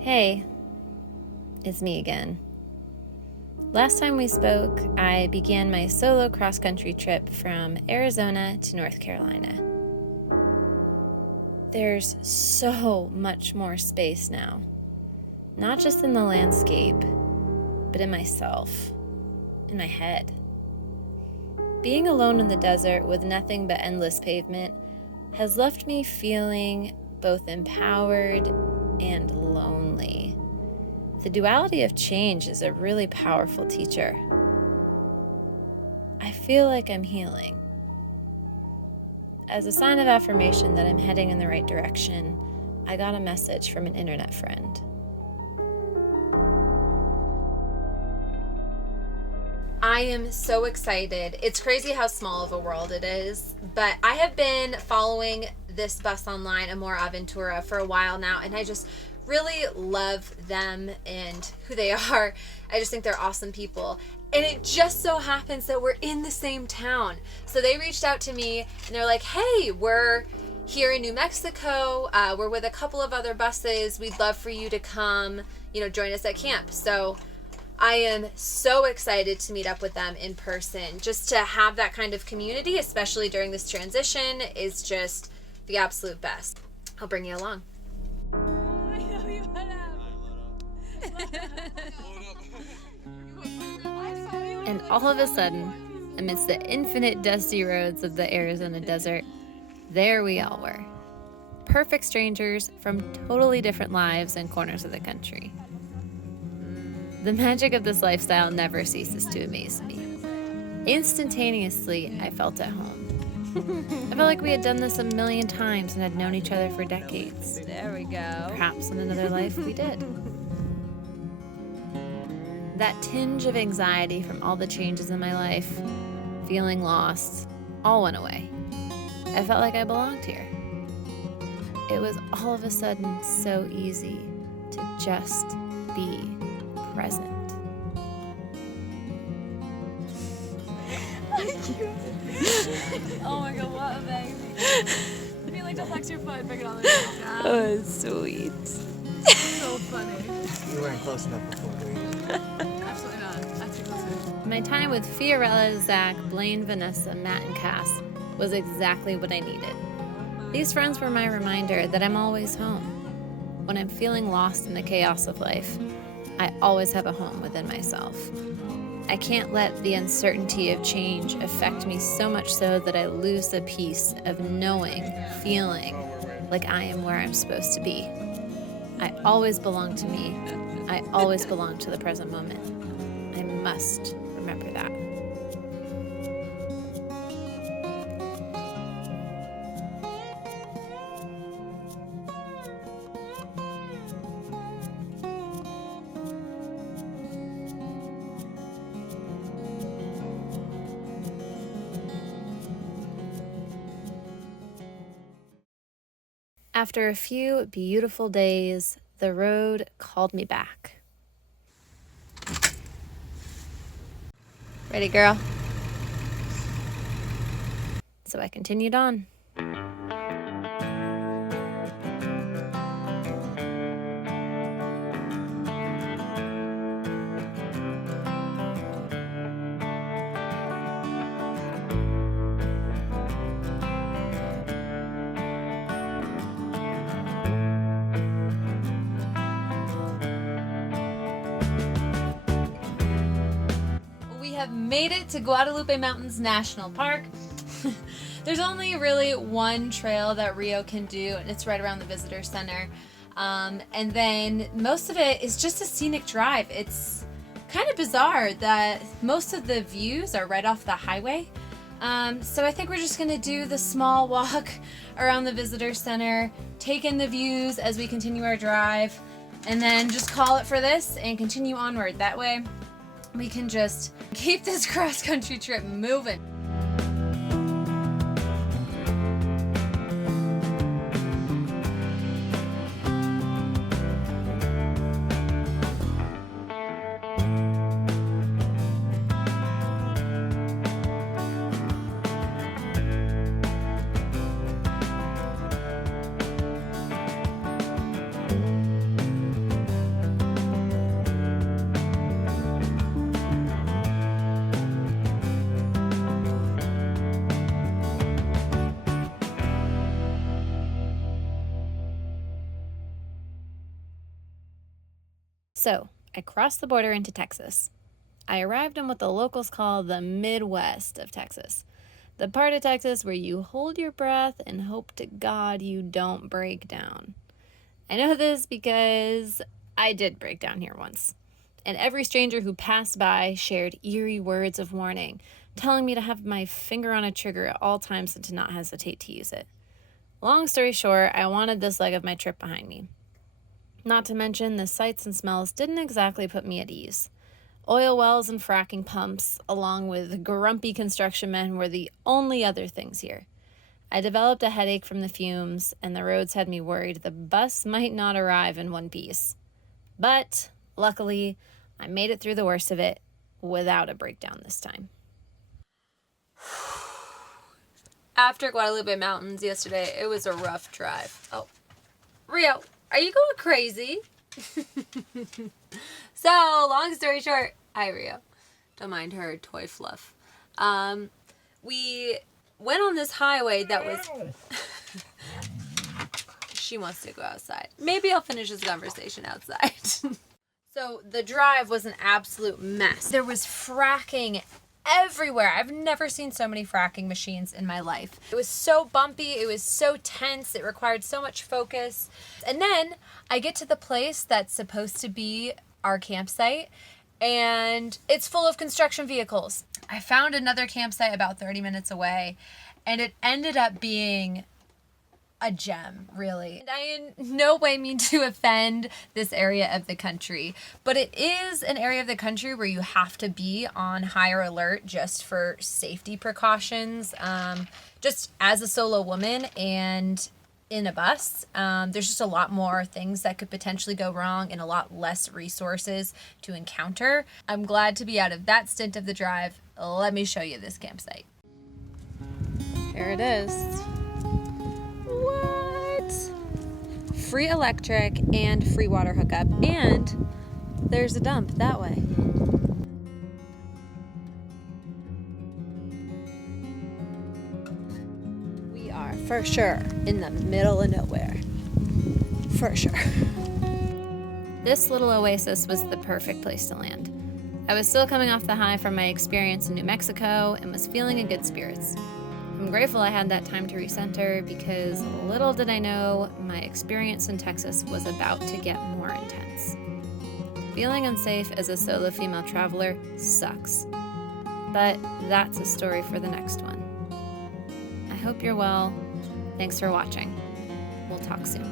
Hey, it's me again. Last time we spoke, I began my solo cross-country trip from Arizona to North Carolina. There's so much more space now, not just in the landscape, but in myself, in my head. Being alone in the desert with nothing but endless pavement has left me feeling both empowered and lonely. The duality of change is a really powerful teacher. I feel like I'm healing. As a sign of affirmation that I'm heading in the right direction, I got a message from an internet friend. I am so excited. It's crazy how small of a world it is, but I have been following this bus online, Amor Aventura, for a while now, and I just really love them and who they are. I just think they're awesome people. And it just so happens that we're in the same town. So they reached out to me and they're like, hey, we're here in New Mexico. We're with a couple of other buses. We'd love for you to come, join us at camp. So I am so excited to meet up with them in person. Just to have that kind of community, especially during this transition, is just the absolute best. I'll bring you along. And all of a sudden, amidst the infinite dusty roads of the Arizona desert, there we all were. Perfect strangers from totally different lives and corners of the country. The magic of this lifestyle never ceases to amaze me. Instantaneously, I felt at home. I felt like we had done this a million times and had known each other for decades. There we go. Perhaps in another life we did. That tinge of anxiety from all the changes in my life, feeling lost, all went away. I felt like I belonged here. It was all of a sudden so easy to just be present. Oh my god, what a baby. I feel like just flex your foot and pick it on the ground. Oh, sweet. So funny. You weren't close enough before, were you? Absolutely not. That's too close. My time with Fiorella, Zach, Blaine, Vanessa, Matt, and Cass was exactly what I needed. These friends were my reminder that I'm always home. When I'm feeling lost in the chaos of life, I always have a home within myself. I can't let the uncertainty of change affect me so much so that I lose the peace of knowing, feeling like I am where I'm supposed to be. I always belong to me. I always belong to the present moment. I must remember that. After a few beautiful days, the road called me back. Ready, girl? So I continued on. Have made it to Guadalupe Mountains National Park. There's only really one trail that Rio can do, and it's right around the visitor center. And then most of it is just a scenic drive. It's kind of bizarre that most of the views are right off the highway. So I think we're just gonna do the small walk around the visitor center, take in the views as we continue our drive, and then just call it for this and continue onward. That way we can just keep this cross-country trip moving. So I crossed the border into Texas. I arrived in what the locals call the Midwest of Texas, the part of Texas where you hold your breath and hope to God you don't break down. I know this because I did break down here once, and every stranger who passed by shared eerie words of warning, telling me to have my finger on a trigger at all times and to not hesitate to use it. Long story short, I wanted this leg of my trip behind me. Not to mention, the sights and smells didn't exactly put me at ease. Oil wells and fracking pumps, along with grumpy construction men, were the only other things here. I developed a headache from the fumes, and the roads had me worried the bus might not arrive in one piece. But, luckily, I made it through the worst of it without a breakdown this time. After Guadalupe Mountains yesterday, it was a rough drive. Oh, Rio, are you going crazy? So, long story short, hi Rio. Don't mind her toy fluff. We went on this highway that was... She wants to go outside. Maybe I'll finish this conversation outside. So, the drive was an absolute mess. There was fracking everywhere. I've never seen so many fracking machines in my life. It was so bumpy. It was so tense. It required so much focus. And then I get to the place that's supposed to be our campsite, and it's full of construction vehicles. I found another campsite about 30 minutes away, and it ended up being a gem, really. And I in no way mean to offend this area of the country, but it is an area of the country where you have to be on higher alert just for safety precautions. Just as a solo woman and in a bus, there's just a lot more things that could potentially go wrong and a lot less resources to encounter. I'm glad to be out of that stint of the drive. Let me show you this campsite. Here it is. What? Free electric and free water hookup, and there's a dump that way. We are for sure in the middle of nowhere. For sure. This little oasis was the perfect place to land. I was still coming off the high from my experience in New Mexico and was feeling in good spirits. I'm grateful I had that time to recenter because little did I know my experience in Texas was about to get more intense. Feeling unsafe as a solo female traveler sucks, but that's a story for the next one. I hope you're well. Thanks for watching. We'll talk soon.